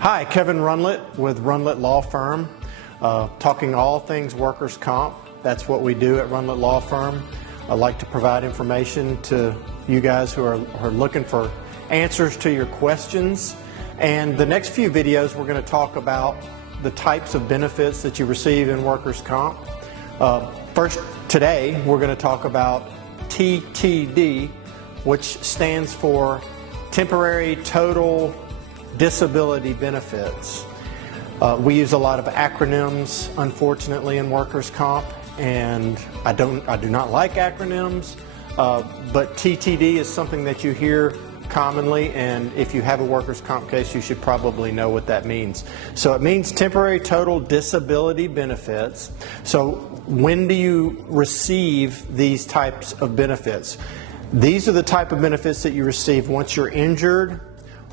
Hi, Kevin Rundlett with Rundlett Law Firm, talking all things workers' comp. That's what we do at Rundlett Law Firm. I like to provide information to you guys who are looking for answers to your questions. And the next few videos we're going to talk about the types of benefits that you receive in workers' comp. First, today we're going to talk about TTD, which stands for Temporary Total Disability Benefits. We use a lot of acronyms, unfortunately, in workers' comp, and I do not like acronyms, but TTD is something that you hear commonly, and if you have a workers' comp case, you should probably know what that means. So it means Temporary Total Disability Benefits. So when do you receive these types of benefits? These are the type of benefits that you receive once you're injured,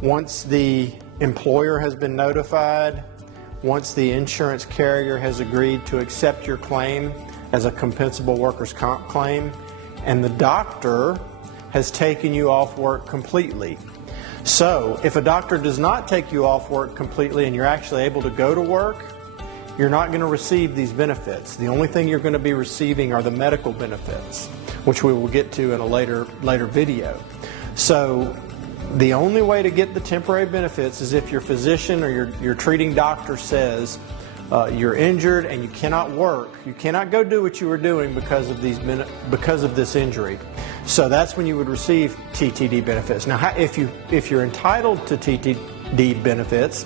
once the employer has been notified, once the insurance carrier has agreed to accept your claim as a compensable workers' comp claim, and the doctor has taken you off work completely. So if a doctor does not take you off work completely and you're actually able to go to work, you're not going to receive these benefits. The only thing you're going to be receiving are the medical benefits, which we will get to in a later video. So the only way to get the temporary benefits is if your physician or your treating doctor says you're injured and you cannot work, you cannot go do what you were doing because of this injury. So that's when you would receive TTD benefits. Now, if you're entitled to TTD benefits,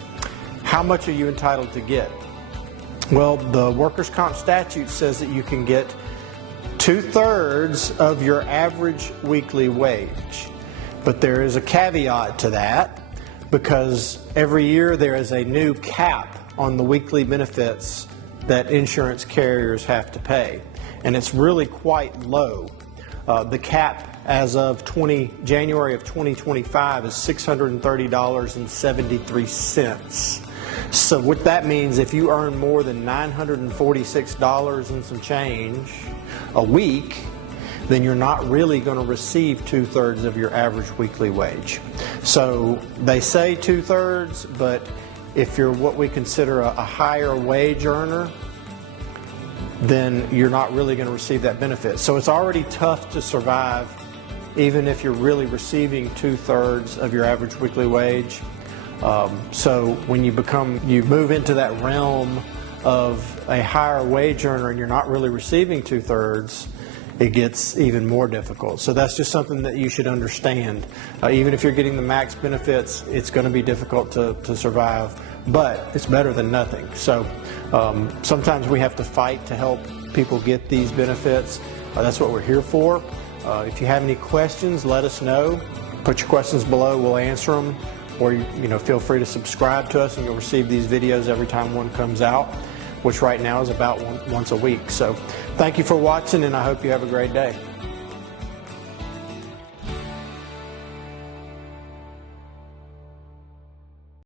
how much are you entitled to get? Well, the workers' comp statute says that you can get 2/3 of your average weekly wage. But there is a caveat to that, because every year there is a new cap on the weekly benefits that insurance carriers have to pay, and it's really quite low. The cap as of January of 2025 is $630.73. So what that means, if you earn more than $946 and some change a week, then you're not really going to receive 2/3 of your average weekly wage. So they say 2/3, but if you're what we consider a higher wage earner, then you're not really going to receive that benefit. So it's already tough to survive even if you're really receiving 2/3 of your average weekly wage. So when you move into that realm of a higher wage earner and you're not really receiving 2/3, it gets even more difficult. So that's just something that you should understand. Even if you're getting the max benefits, it's going to be difficult to survive, but it's better than nothing. So sometimes we have to fight to help people get these benefits. That's what we're here for. If you have any questions, let us know. Put your questions below, we'll answer them. Or feel free to subscribe to us and you'll receive these videos every time one comes out, which right now is about once a week. So thank you for watching, and I hope you have a great day.